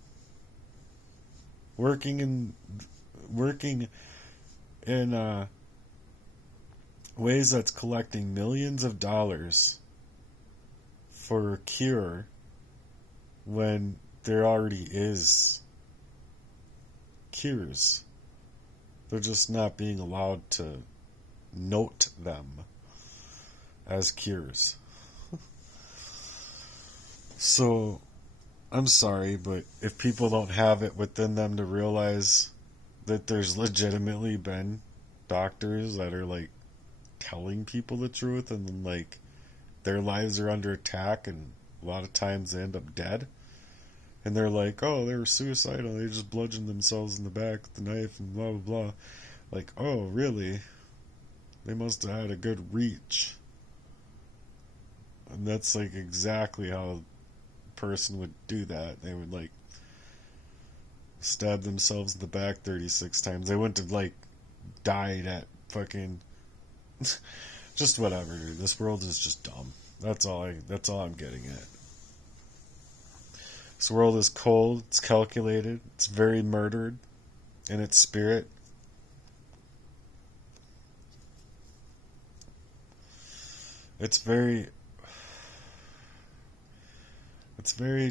Working in ways that's collecting millions of dollars for a cure when there already is cures. They're just not being allowed to note them as cures. So, I'm sorry, but if people don't have it within them to realize that there's legitimately been doctors that are like telling people the truth and then like their lives are under attack and a lot of times they end up dead and they're like, oh, they were suicidal, they just bludgeoned themselves in the back with the knife and blah blah blah. Like, oh really? They must have had a good reach. And that's like exactly how a person would do that. They would like stab themselves in the back 36 times. They wouldn't have like died at fucking just whatever, dude. This world is just dumb. That's all I'm getting at. This world is cold, it's calculated, it's very murdered in its spirit. It's very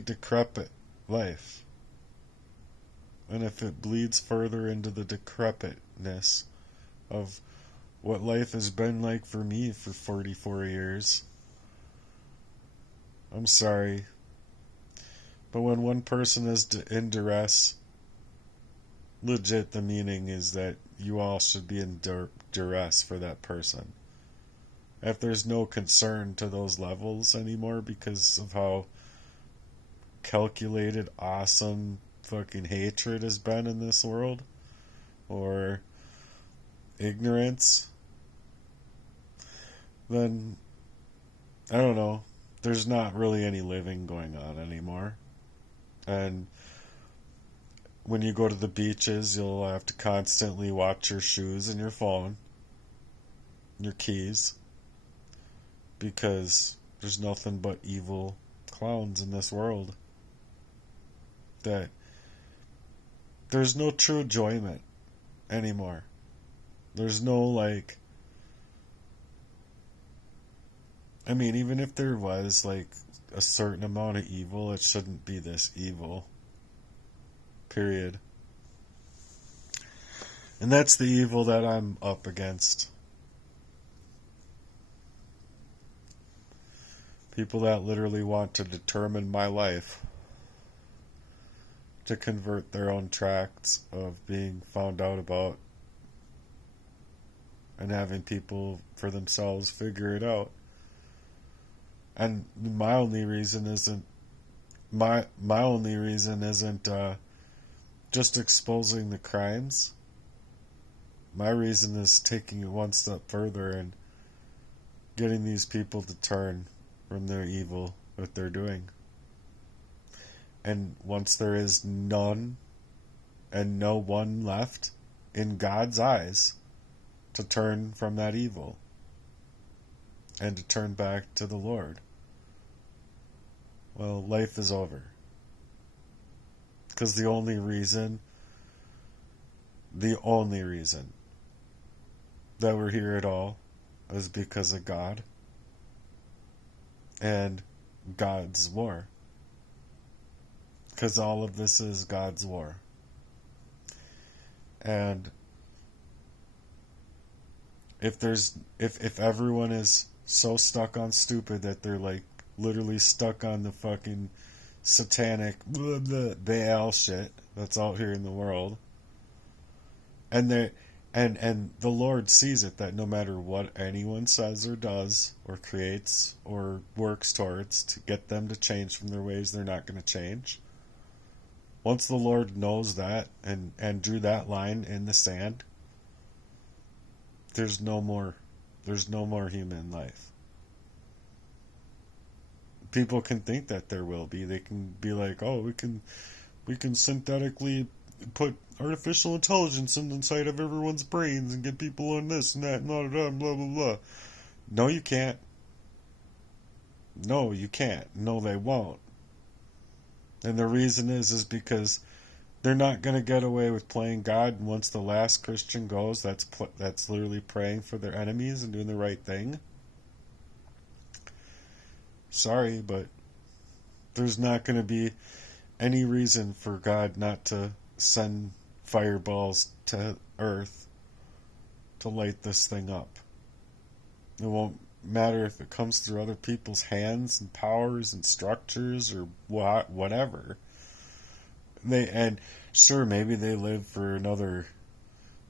decrepit life. And if it bleeds further into the decrepitness of what life has been like for me for 44 years, I'm sorry. But when one person is in duress, legit the meaning is that you all should be in duress for that person. If there's no concern to those levels anymore because of how calculated, awesome fucking hatred has been in this world, or ignorance, then I don't know. There's not really any living going on anymore. And when you go to the beaches, you'll have to constantly watch your shoes and your phone, your keys, because there's nothing but evil clowns in this world. That there's no true enjoyment anymore. There's no like, I mean, even if there was like a certain amount of evil, it shouldn't be this evil. Period. And that's the evil that I'm up against. People that literally want to determine my life, to convert their own tracts of being found out about and having people for themselves figure it out. And my only reason isn't just exposing the crimes. My reason is taking it one step further and getting these people to turn from their evil that they're doing. And once there is none and no one left in God's eyes to turn from that evil and to turn back to the Lord, well, life is over. Because the only reason that we're here at all is because of God and God's war. Because all of this is God's war. And if everyone is so stuck on stupid that they're like literally stuck on the fucking satanic Baal shit that's out here in the world. And they and the Lord sees it that no matter what anyone says or does or creates or works towards to get them to change from their ways, they're not going to change. Once the Lord knows that and drew that line in the sand, there's no more human life. People can think that there will be. They can be like, "Oh, we can synthetically put artificial intelligence inside of everyone's brains and get people on this and that and blah blah blah blah blah." No, you can't. No, you can't. No, they won't. And the reason is because they're not going to get away with playing God. And once the last Christian goes, that's literally praying for their enemies and doing the right thing. Sorry, but there's not going to be any reason for God not to send fireballs to Earth to light this thing up. It won't matter if it comes through other people's hands and powers and structures or whatever. And sure, maybe they live for another,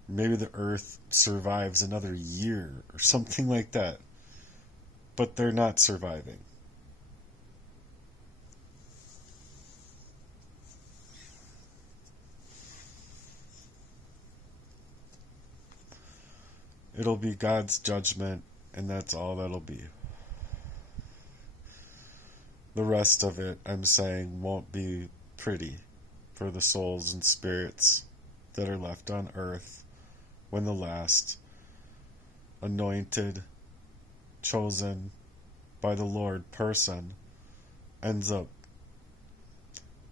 maybe the Earth survives another year or something like that. But they're not surviving. It'll be God's judgment, and that's all that'll be. The rest of it, I'm saying, won't be pretty for the souls and spirits that are left on earth when the last anointed, chosen by the Lord person ends up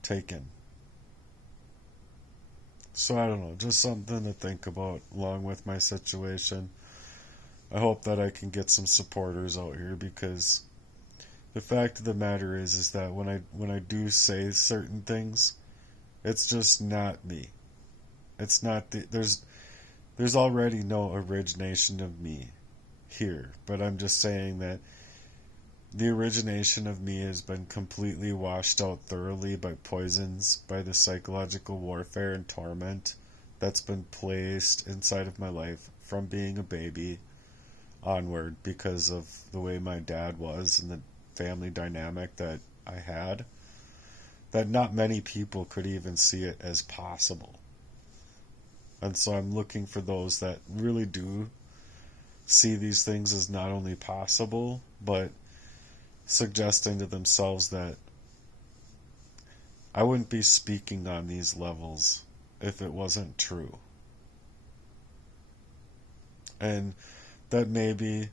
taken. So I don't know, just something to think about along with my situation. I hope that I can get some supporters out here, because the fact of the matter is that when I do say certain things, it's just not me. It's not there's already no origination of me here, but I'm just saying that the origination of me has been completely washed out thoroughly by poisons, by the psychological warfare and torment that's been placed inside of my life from being a baby onward, because of the way my dad was and the family dynamic that I had, that not many people could even see it as possible. And so I'm looking for those that really do see these things as not only possible, but suggesting to themselves that I wouldn't be speaking on these levels if it wasn't true. And that maybe,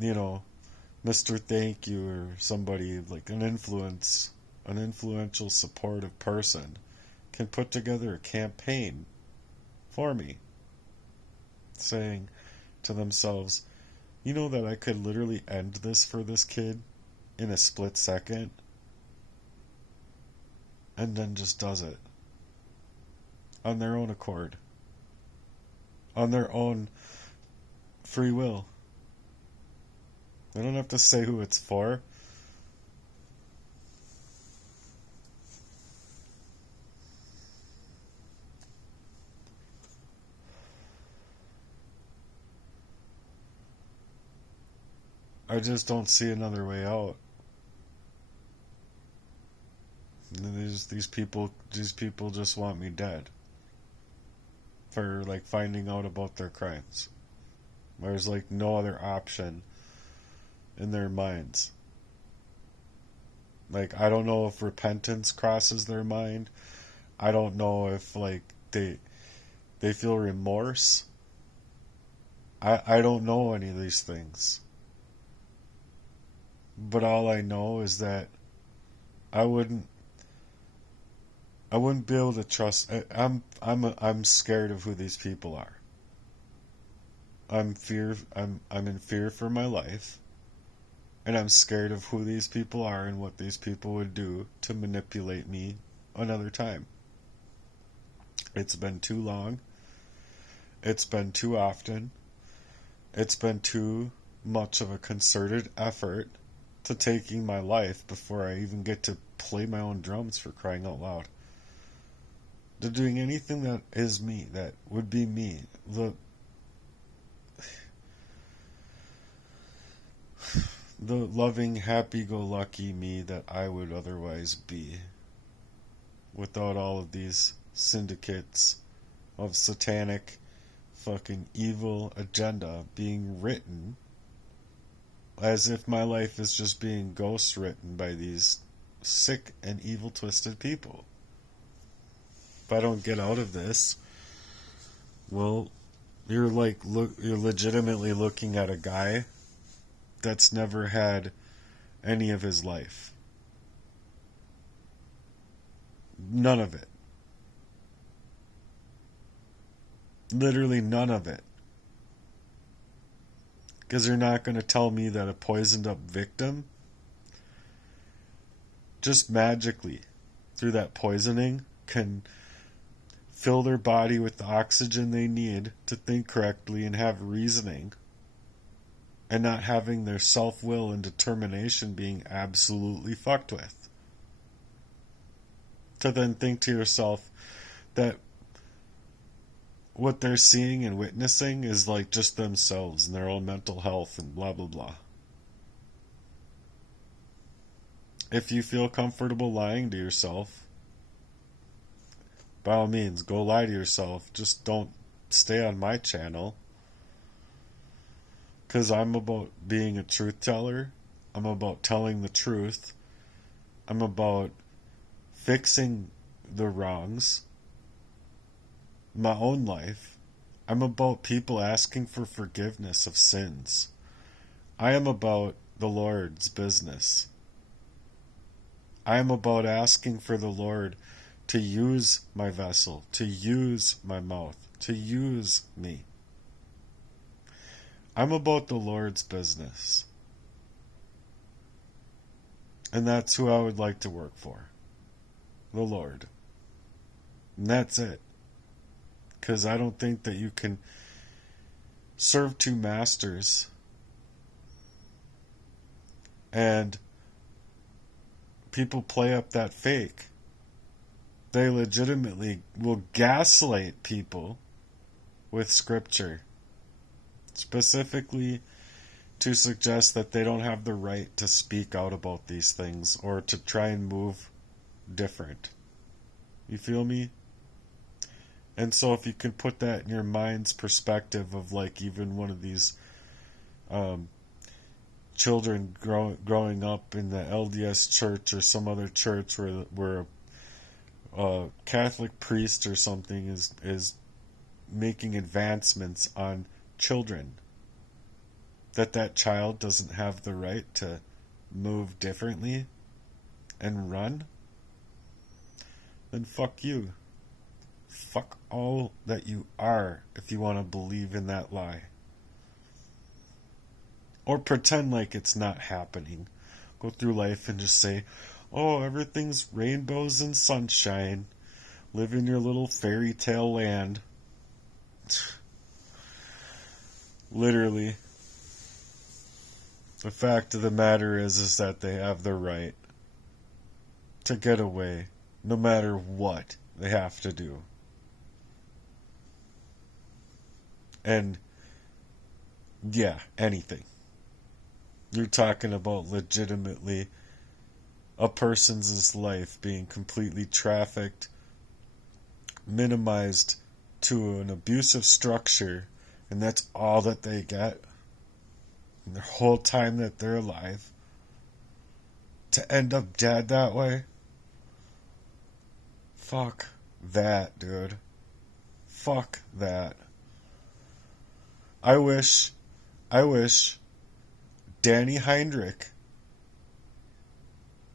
Mr. Thank You or somebody like an influential supportive person can put together a campaign for me, saying to themselves, you know that I could literally end this for this kid in a split second, and then just does it on their own accord, on their own free will. They don't have to say who it's for. I just don't see another way out. These people just want me dead for like finding out about their crimes. There's like no other option in their minds. Like, I don't know if repentance crosses their mind. I don't know if like they feel remorse. I don't know any of these things. But all I know is that I wouldn't be able to trust. I'm scared of who these people are. I'm in fear for my life, and I'm scared of who these people are and what these people would do to manipulate me another time. It's been too long. It's been too often. It's been too much of a concerted effort to taking my life before I even get to play my own drums, for crying out loud. They're doing anything that is me, that would be me. The loving, happy-go-lucky me that I would otherwise be, without all of these syndicates of satanic fucking evil agenda being written as if my life is just being ghost written by these sick and evil twisted people. If I don't get out of this, well, you're legitimately looking at a guy that's never had any of his life. None of it. Literally none of it. Because you're not going to tell me that a poisoned up victim just magically, through that poisoning, can fill their body with the oxygen they need to think correctly and have reasoning, and not having their self-will and determination being absolutely fucked with. To then think to yourself that what they're seeing and witnessing is like just themselves and their own mental health and blah blah blah. If you feel comfortable lying to yourself, by all means, go lie to yourself. Just don't stay on my channel. Because I'm about being a truth teller. I'm about telling the truth. I'm about fixing the wrongs. My own life. I'm about people asking for forgiveness of sins. I am about the Lord's business. I am about asking for the Lord to use my vessel, to use my mouth, to use me. I'm about the Lord's business. And that's who I would like to work for. The Lord. And that's it. Because I don't think that you can serve two masters and people play up that fake. They legitimately will gaslight people with scripture, specifically to suggest that they don't have the right to speak out about these things or to try and move different. You feel me? And so if you can put that in your mind's perspective of like even one of these children growing up in the LDS church or some other church where a Catholic priest or something is making advancements on children, that child doesn't have the right to move differently and run, then fuck you. Fuck all that you are if you want to believe in that lie. Or pretend like it's not happening. Go through life and just say, oh, everything's rainbows and sunshine. Live in your little fairy tale land. Literally. The fact of the matter is that they have the right to get away no matter what they have to do. And yeah, anything. You're talking about legitimately a person's life being completely trafficked, minimized to an abusive structure, and that's all that they get in their whole time that they're alive. To end up dead that way? Fuck that, dude. Fuck that. I wish Danny Heinrich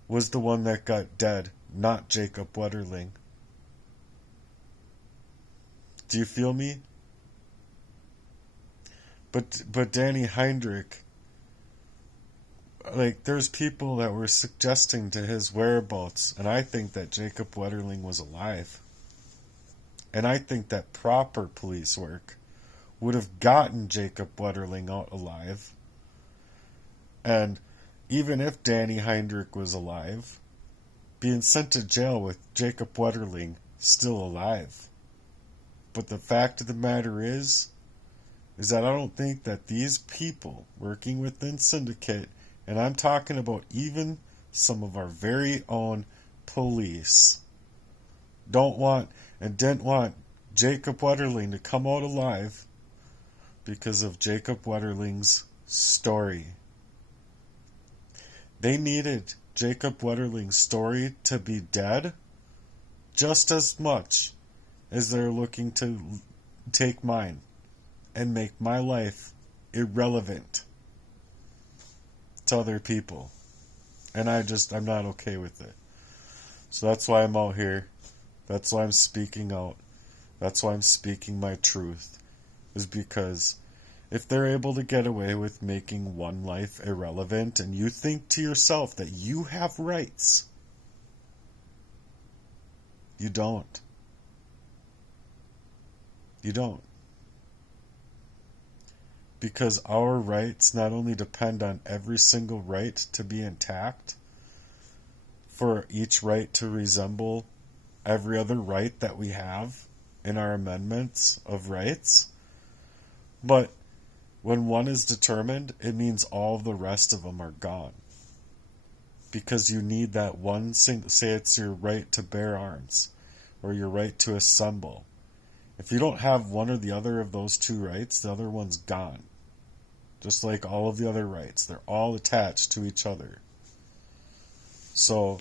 was the one that got dead, not Jacob Wetterling. Do you feel me? But Danny Heinrich, like, there's people that were suggesting to his whereabouts, and I think that Jacob Wetterling was alive. And I think that proper police work would have gotten Jacob Wetterling out alive. And Even if Danny Heinrich was alive, being sent to jail with Jacob Wetterling still alive. But the fact of the matter is that I don't think that these people working within Syndicate, and I'm talking about even some of our very own police, don't want and didn't want Jacob Wetterling to come out alive because of Jacob Wetterling's story. They needed Jacob Wetterling's story to be dead just as much as they're looking to take mine and make my life irrelevant to other people. And I'm not okay with it. So that's why I'm out here. That's why I'm speaking out. That's why I'm speaking my truth. Is because if they're able to get away with making one life irrelevant, and you think to yourself that you have rights, you don't. You don't. Because our rights not only depend on every single right to be intact, for each right to resemble every other right that we have in our amendments of rights, but when one is determined, it means all the rest of them are gone. Because you need that one say it's your right to bear arms, or your right to assemble. If you don't have one or the other of those two rights, the other one's gone. Just like all of the other rights. They're all attached to each other. So,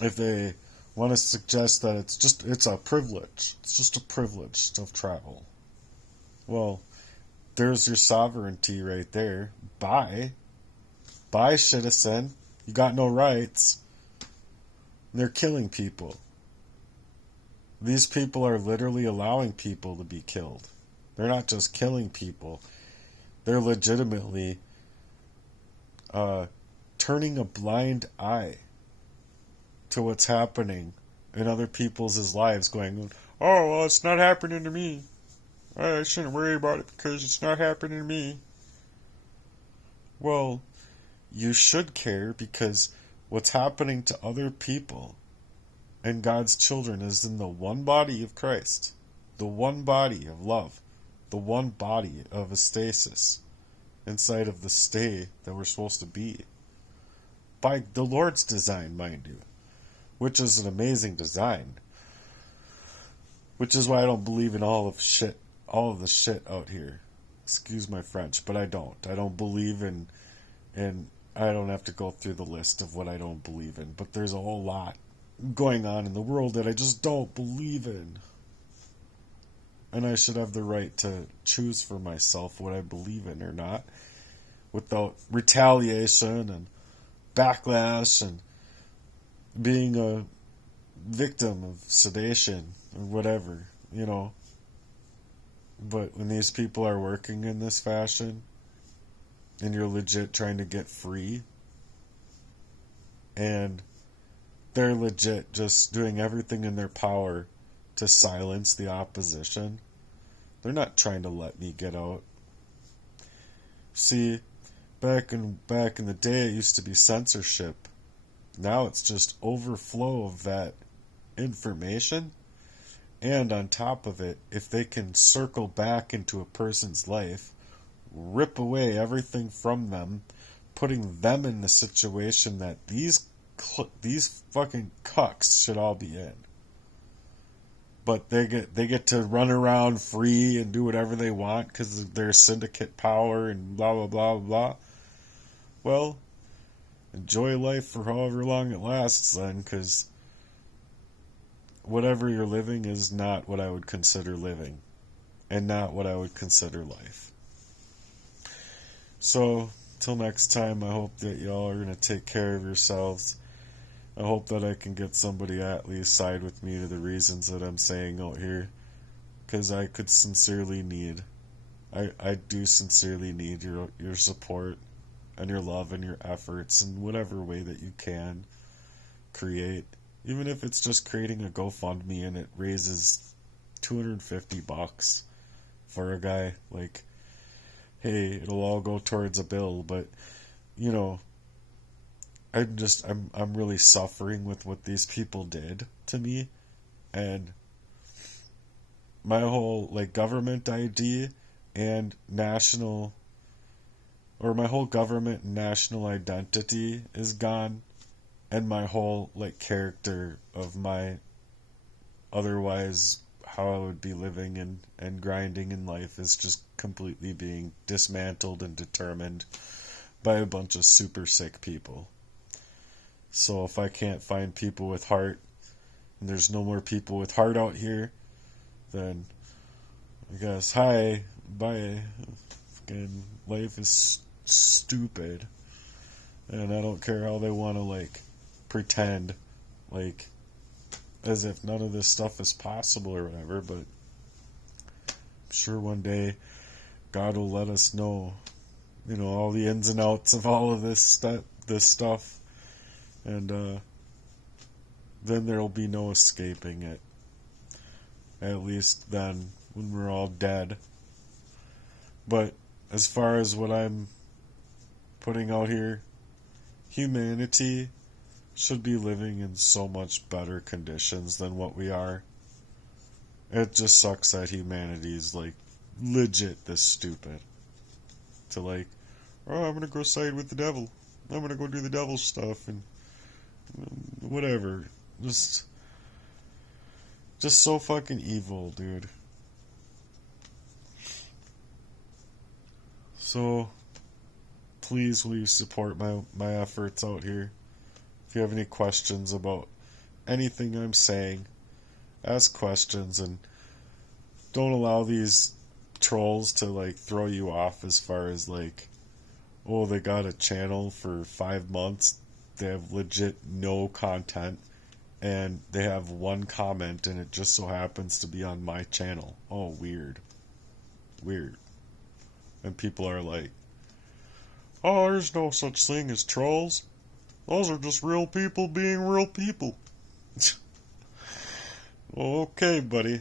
if they want to suggest that it's a privilege, it's just a privilege to travel. Well, there's your sovereignty right there. Bye, citizen. You got no rights. They're killing people. These people are literally allowing people to be killed. They're not just killing people. They're legitimately turning a blind eye to what's happening in other people's lives, going, oh, well, it's not happening to me. I shouldn't worry about it because it's not happening to me. Well, you should care, because what's happening to other people and God's children is in the one body of Christ, the one body of love, the one body of astasis inside of the stay that we're supposed to be. By the Lord's design, mind you, which is an amazing design. Which is why I don't believe in all of the shit out here. Excuse my French, but I don't. I don't believe in, and I don't have to go through the list of what I don't believe in, but there's a whole lot going on in the world that I just don't believe in. And I should have the right to choose for myself what I believe in or not, without retaliation and backlash and being a victim of sedation or whatever, But when these people are working in this fashion, and you're legit trying to get free, and they're legit just doing everything in their power to silence the opposition, they're not trying to let me get out. See, back in the day, it used to be censorship. Now it's just overflow of that information. And on top of it, if they can circle back into a person's life, rip away everything from them, putting them in the situation that these fucking cucks should all be in. But they get to run around free and do whatever they want because of their syndicate power and blah blah blah blah. Well, enjoy life for however long it lasts then, because whatever you're living is not what I would consider living, and not what I would consider life. So, till next time, I hope that y'all are going to take care of yourselves. I hope that I can get somebody at least side with me to the reasons that I'm saying out here, because I could sincerely need, I do sincerely need your support and your love and your efforts in whatever way that you can create. Even if it's just creating a GoFundMe and it raises $250 for a guy. Like, hey, it'll all go towards a bill, but you know, I'm really suffering with what these people did to me, and my whole like government ID and national or my whole government and national identity is gone, and my whole like character of my otherwise how I would be living and grinding in life is just completely being dismantled and determined by a bunch of super sick people. So if I can't find people with heart, and there's no more people with heart out here, then I guess hi, bye. Fucking life is stupid, and I don't care how they want to like pretend like as if none of this stuff is possible or whatever. But I'm sure one day God will let us know, you know, all the ins and outs of all of this stuff, and then there'll be no escaping it. At least then, when we're all dead. But as far as what I'm putting out here, humanity should be living in so much better conditions than what we are. It just sucks that humanity's like legit this stupid. To like, oh, I'm gonna go side with the devil. I'm gonna go do the devil stuff and whatever. Just so fucking evil, dude. So please will you support my efforts out here. If you have any questions about anything I'm saying, ask questions and don't allow these trolls to like throw you off as far as like, oh, they got a channel for 5 months, they have legit no content, and they have one comment and it just so happens to be on my channel. Oh, weird. Weird. And people are like, oh, there's no such thing as trolls. Those are just real people being real people. Okay, buddy.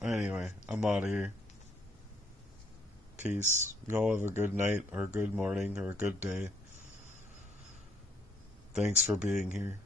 Anyway, I'm out of here. Peace. Y'all have a good night, or a good morning, or a good day. Thanks for being here.